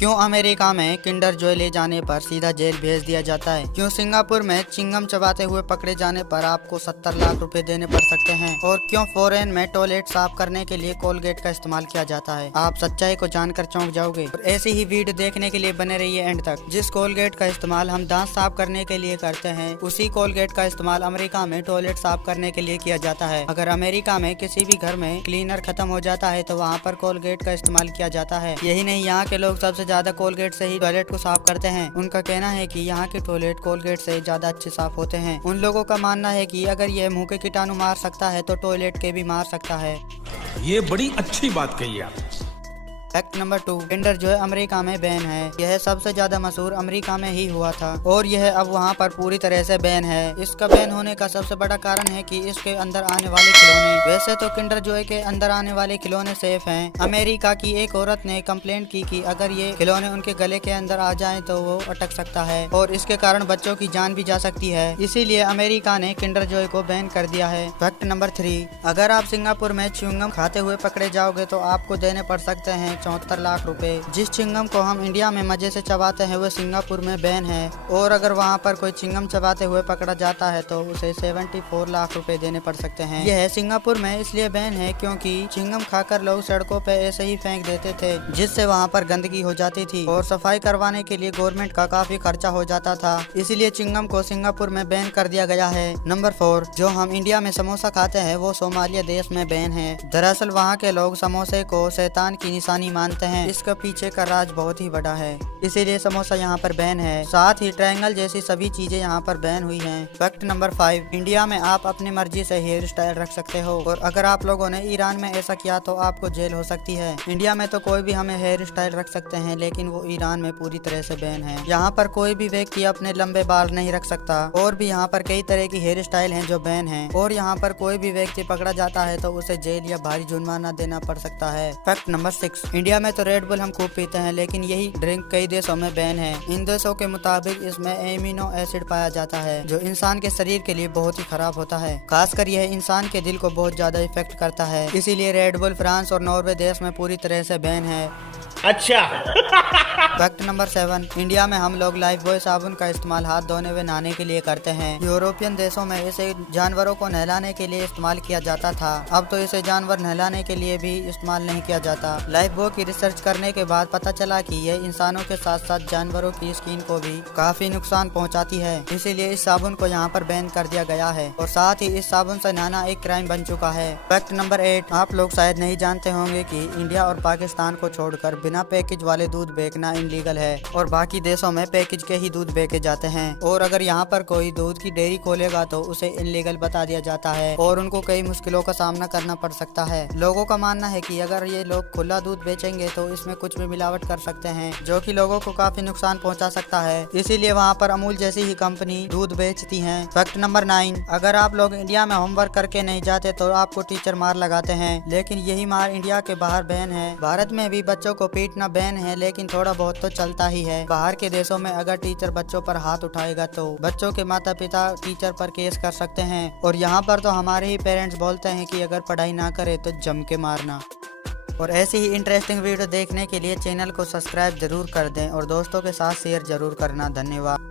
क्यों अमेरिका में Kinder Joy ले जाने पर सीधा जेल भेज दिया जाता है? क्यों सिंगापुर में चिंगम चबाते हुए पकड़े जाने पर आपको 70 लाख रुपए देने पड़ सकते हैं? और क्यों फॉरेन में टॉयलेट साफ करने के लिए कोलगेट का इस्तेमाल किया जाता है? आप सच्चाई को जानकर चौंक जाओगे। और ऐसी ही वीडियो देखने के लिए बने रहिए एंड तक। जिस कोलगेट का इस्तेमाल हम दांत साफ करने के लिए करते हैं, उसी कोलगेट का इस्तेमाल अमेरिका में टॉयलेट साफ करने के लिए किया जाता है। अगर अमेरिका में किसी भी घर में क्लीनर खत्म हो जाता है तो वहाँ पर कोलगेट का इस्तेमाल किया जाता है। यही नहीं, यहाँ के लोग सबसे ज्यादा कोलगेट से ही टॉयलेट को साफ करते हैं। उनका कहना है कि यहाँ के टॉयलेट कोलगेट से ज्यादा अच्छे साफ होते हैं। उन लोगों का मानना है कि अगर ये मुंह के कीटाणु मार सकता है तो टॉयलेट के भी मार सकता है। ये बड़ी अच्छी बात कही आप। Fact number 2, Kinder Joy America में बैन है। यह सबसे ज्यादा मशहूर अमेरिका में ही हुआ था और यह अब वहाँ पर पूरी तरह से बैन है। इसका बैन होने का सबसे बड़ा कारण है कि इसके अंदर आने वाले खिलौने, वैसे तो किंडर जॉय के अंदर आने वाले खिलौने सेफ हैं। अमेरिका की एक औरत ने कंप्लेंट की कि अगर ये खिलौने उनके गले के अंदर आ जाएं तो वो अटक सकता है और इसके कारण बच्चों की जान भी जा सकती है। इसीलिए अमेरिका ने किंडर जॉय को बैन कर दिया है। फैक्ट नंबर 3, अगर आप सिंगापुर में च्युइंगम खाते हुए पकड़े जाओगे तो आपको देने पड़ सकते हैं 74 लाख रुपए। जिस चिंगम को हम इंडिया में मजे से चबाते हैं वो सिंगापुर में बैन है और अगर वहाँ पर कोई चिंगम चबाते हुए पकड़ा जाता है तो उसे 74 लाख रुपए देने पड़ सकते हैं। यह सिंगापुर में इसलिए बैन है क्योंकि चिंगम खाकर लोग सड़कों पे ऐसे ही फेंक देते थे, जिससे वहाँ पर गंदगी हो जाती थी और सफाई करवाने के लिए गवर्नमेंट का काफी खर्चा हो जाता था। इसीलिए चिंगम को सिंगापुर में बैन कर दिया गया है। नंबर 4, जो हम इंडिया में समोसा खाते हैं वो सोमालिया देश में बैन है। दरअसल वहाँ के लोग समोसे को शैतान की निशानी मानते हैं। इसका पीछे का राज बहुत ही बड़ा है, इसीलिए समोसा यहाँ पर बैन है। साथ ही ट्रायंगल जैसी सभी चीजें यहाँ पर बैन हुई हैं। फैक्ट नंबर 5, इंडिया में आप अपनी मर्जी से हेयर स्टाइल रख सकते हो और अगर आप लोगों ने ईरान में ऐसा किया तो आपको जेल हो सकती है। इंडिया में तो कोई भी हमें हेयर स्टाइल रख सकते हैं, लेकिन वो ईरान में पूरी तरह से बैन है। यहाँ पर कोई भी व्यक्ति अपने लंबे बाल नहीं रख सकता और भी यहाँ पर कई तरह की हेयर स्टाइल है जो बैन है और यहाँ पर कोई भी व्यक्ति पकड़ा जाता है तो उसे जेल या भारी जुर्माना देना पड़ सकता है। फैक्ट नंबर 6, इंडिया में तो रेड बुल हम खूब पीते हैं, लेकिन यही ड्रिंक कई देशों में बैन है। इन देशों के मुताबिक इसमें एमिनो एसिड पाया जाता है जो इंसान के शरीर के लिए बहुत ही खराब होता है। खासकर यह इंसान के दिल को बहुत ज्यादा इफेक्ट करता है। इसीलिए रेड बुल फ्रांस और नॉर्वे देश में पूरी तरह से बैन है। अच्छा। फैक्ट नंबर 7, इंडिया में हम लोग लाइफ बॉय साबुन का इस्तेमाल हाथ धोने व नहाने के लिए करते हैं। यूरोपियन देशों में इसे जानवरों को नहलाने के लिए इस्तेमाल किया जाता था। अब तो इसे जानवर नहलाने के लिए भी इस्तेमाल नहीं किया जाता। लाइफ बॉय की रिसर्च करने के बाद पता चला कि यह इंसानों के साथ साथ जानवरों की स्किन को भी काफी नुकसान पहुंचाती है। इसीलिए इस साबुन को यहाँ पर बैन कर दिया गया है और साथ ही इस साबुन से नहाना एक क्राइम बन चुका है। फैक्ट नंबर 8, आप लोग शायद नहीं जानते होंगे कि इंडिया और पाकिस्तान को छोड़कर बिना पैकेज वाले दूध बेचना इनलीगल है और बाकी देशों में पैकेज के ही दूध बेचे जाते हैं। और अगर यहाँ पर कोई दूध की डेयरी खोलेगा तो उसे इनलीगल बता दिया जाता है और उनको कई मुश्किलों का सामना करना पड़ सकता है। लोगों का मानना है कि अगर ये लोग खुला दूध बेचेंगे तो इसमें कुछ भी मिलावट कर सकते हैं जो कि लोगों को काफी नुकसान पहुंचा सकता है। इसीलिए वहाँ पर अमूल जैसी ही कंपनी दूध बेचती है। फैक्ट नंबर 9, अगर आप लोग इंडिया में होमवर्क करके नहीं जाते तो आपको टीचर मार लगाते हैं, लेकिन यही मार इंडिया के बाहर बैन है। भारत में भी बच्चों को पीटना बैन है, लेकिन थोड़ा बहुत तो चलता ही है। बाहर के देशों में अगर टीचर बच्चों पर हाथ उठाएगा तो बच्चों के माता पिता टीचर पर केस कर सकते हैं और यहाँ पर तो हमारे ही पेरेंट्स बोलते हैं कि अगर पढ़ाई ना करे तो जम के मारना। और ऐसी ही इंटरेस्टिंग वीडियो देखने के लिए चैनल को सब्सक्राइब जरूर कर दें और दोस्तों के साथ शेयर जरूर करना। धन्यवाद।